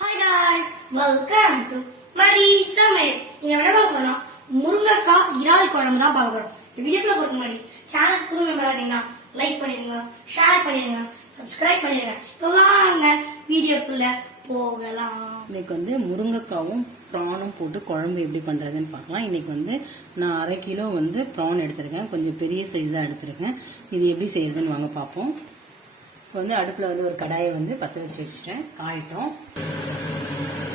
Hi guys, welcome to Mari Samail. நீங்க என்ன பார்க்க போறோம்? முருங்கைக்காய் இறால் குழம்பு தான் பார்க்க போறோம். இந்த வீடியோக்குள்ள போறதுக்கு முன்னாடி சேனலுக்கு புது மெம்பரா இருந்தீங்கன்னா லைக் பண்ணிடுங்க, ஷேர் பண்ணிடுங்க, சப்ஸ்கிரைப் பண்ணிடுங்க. இப்போ வாங்க வீடியோக்குள்ள போகலாம். இன்னைக்கு வந்து முருங்கைக்காவும் ப்ரானும் போட்டு குழம்பு எப்படி பண்றதுன்னு பார்க்கலாம். இன்னைக்கு வந்து நான் 1/2 கிலோ வந்து ப்ரான் எடுத்திருக்கேன், கொஞ்சம் பெரிய சைஸா எடுத்திருக்கேன். இது எப்படி செய்யறதுன்னு வாங்க பார்ப்போம். இப்போ வந்து அடுப்புல வந்து ஒரு கடாயை வந்து பற்ற வச்சு வச்சுட்டேன், காயிட்டோம்.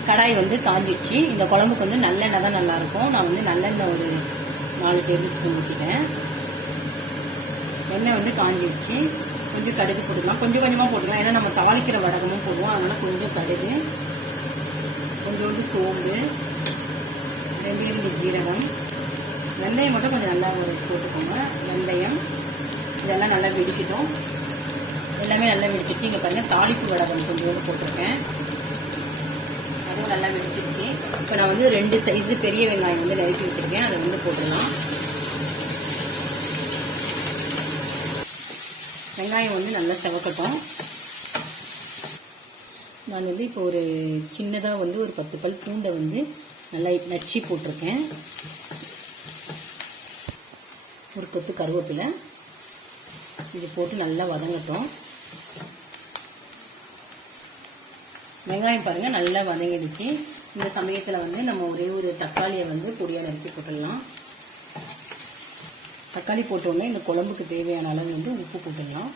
கடாய் வந்து காஞ்சிடுச்சு. இந்த குழம்புக்கு வந்து நல்லெண்ணெய் தான் நல்லா இருக்கும். நான் வந்து நல்லெண்ணெய் ஒரு 4 டேபிள் ஸ்பூன் ஊற்றிட்டேன். எண்ணெய் வந்து காஞ்சிடுச்சு. கொஞ்சம் கடுகு போட்டுக்கலாம், கொஞ்சம் கொஞ்சமாக போட்டுக்கலாம். ஏன்னா நம்ம தாளிக்கிற வடகமும் போடுவோம், அதனால கொஞ்சம் கடுகு, கொஞ்சோண்டு சோம்பு, 2 ஜீரகம், வெந்தயம் மட்டும் கொஞ்சம் நல்லா போட்டுக்கோங்க. வெந்தயம் இதெல்லாம் நல்லா வெடிச்சிட்டோம். எல்லாமே நல்லா வெடிச்சிச்சு. இங்கே பாருங்க தாளிப்பு வடகம் கொஞ்சோண்டு போட்டிருக்கேன், அதுவும் நல்லா வெடிச்சிருச்சு. இப்போ நான் வந்து 2 சைஸு பெரிய வெங்காயம் வந்து நறுக்கி வச்சிருக்கேன், அதை வந்து போட்டுடலாம். வெங்காயம் வந்து நல்லா செவக்கட்டும். நான் வந்து இப்போ ஒரு சின்னதாக வந்து ஒரு 10 பல் பூண்டை வந்து நல்லா நச்சு போட்டிருக்கேன். ஒரு கொத்து கருவேப்பிலை இது போட்டு நல்லா வதங்கட்டும். வெங்காயம் பாருங்க நல்லா வதங்கிடுச்சு. இந்த சமயத்தில் வந்து நம்ம ஒரே ஒரு தக்காளியை வந்து பொடியாக நறுக்கி போட்டுடலாம். தக்காளி போட்டோடனே இந்த குழம்புக்கு தேவையான அளவு வந்து உப்பு போட்டுடலாம்.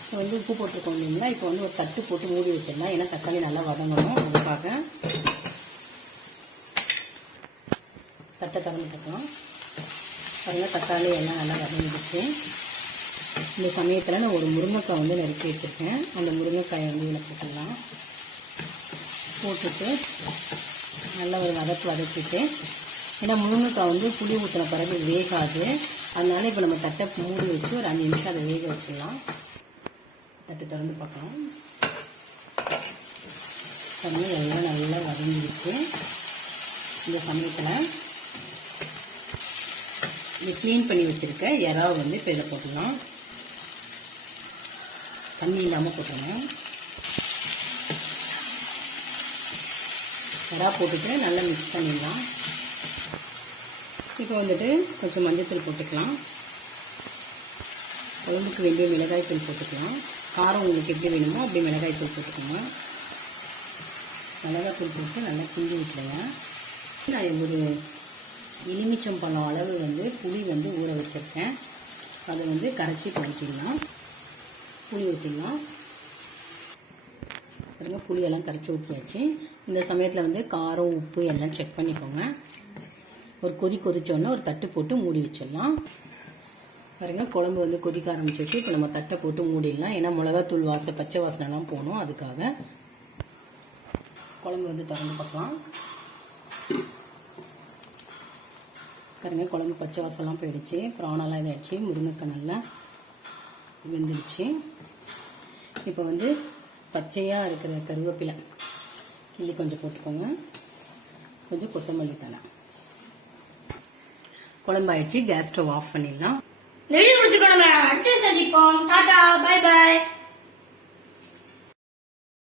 இப்போ வந்து உப்பு போட்டிருக்கோம் இல்லைங்களா, இப்போ வந்து ஒரு தட்டு போட்டு மூடி வச்சிடலாம். ஏன்னா தக்காளி நல்லா வதங்கணும், அதுக்காக தட்டை திறந்துட்டுக்கலாம். பாருங்க தக்காளி எல்லாம் நல்லா வதங்கிடுச்சு. இந்த சமயத்தில் நான் ஒரு முருங்கைக்காய் வந்து நறுக்கி வச்சுருக்கேன், அந்த முருங்கைக்காயை வந்து இதில் போட்டுடலாம். போட்டுட்டு நல்லா ஒரு வதக்கிட்டு, ஏன்னா முருங்கைக்காய் வந்து புளி ஊற்றின பிறகு வேகாது, அதனால இப்போ நம்ம தட்டை மூடி வச்சு ஒரு 5 நிமிஷம் அதை வேக வச்சிடலாம். தட்டு திறந்து பார்க்கலாம். தண்ணி எல்லாம் நல்லா வதங்கிடுச்சு. இந்த சமயத்தில் இந்த க்ளீன் பண்ணி வச்சுருக்க இறாவை வந்து இப்போ இதில் போட்டுடலாம். தண்ணி இல்லாமல் போட்டுருங்க. இறா போட்டுட்டு நல்லா மிக்ஸ் பண்ணிடலாம். இப்போ வந்துட்டு கொஞ்சம் மஞ்சள்தூள் போட்டுக்கலாம். குழம்புக்கு வேண்டிய மிளகாய் தூள் போட்டுக்கலாம். காரம் உங்களுக்கு எப்படி வேணுமோ அப்படி மிளகாய் தூள் போட்டுக்கோங்க. மிளகாய் தூள் போட்டு நல்லா கிண்டி விட்டுருங்க. நான் ஒரு எலுமிச்சம்பழம் அளவு வந்து புளி வந்து ஊற வச்சுருக்கேன், அதை வந்து கரைச்சி ஊற்றிடலாம். புளி ஊற்றிடலாம். பாருங்க புளியெல்லாம் கரைச்சி ஊற்றியாச்சு. இந்த சமயத்தில் வந்து காரம் உப்பு எல்லாம் செக் பண்ணிக்கோங்க. ஒரு கொதிச்சோன்னா ஒரு தட்டு போட்டு மூடி வச்சிடலாம். பாருங்க குழம்பு வந்து கொதிக்க ஆரம்பிச்சிச்சு. இப்போ நம்ம தட்டை போட்டு மூடிடலாம். ஏன்னா மிளகாத்தூள் பச்சை வாசனைலாம் போகணும், அதுக்காக. குழம்பு வந்து திறந்து பார்க்கலாம். பாருங்க குழம்பு பச்சை வாசம்லாம் போயிடுச்சு, ப்ரானெல்லாம் இதாகிடுச்சு, முருங்கைக்காய் நல்லா வெந்துடுச்சு. இப்போ வந்து பச்சையாக இருக்கிற கருவேப்பிலை கிள்ளி கொஞ்சம் போட்டுக்கோங்க, கொஞ்சம் கொத்தமல்லி தழை. குழம்பு ஆயிடுச்சு. கேஸ் ஸ்டவ் ஆஃப் பண்ணிடலாம். அடுத்து சந்திப்போம். Tata, bye by.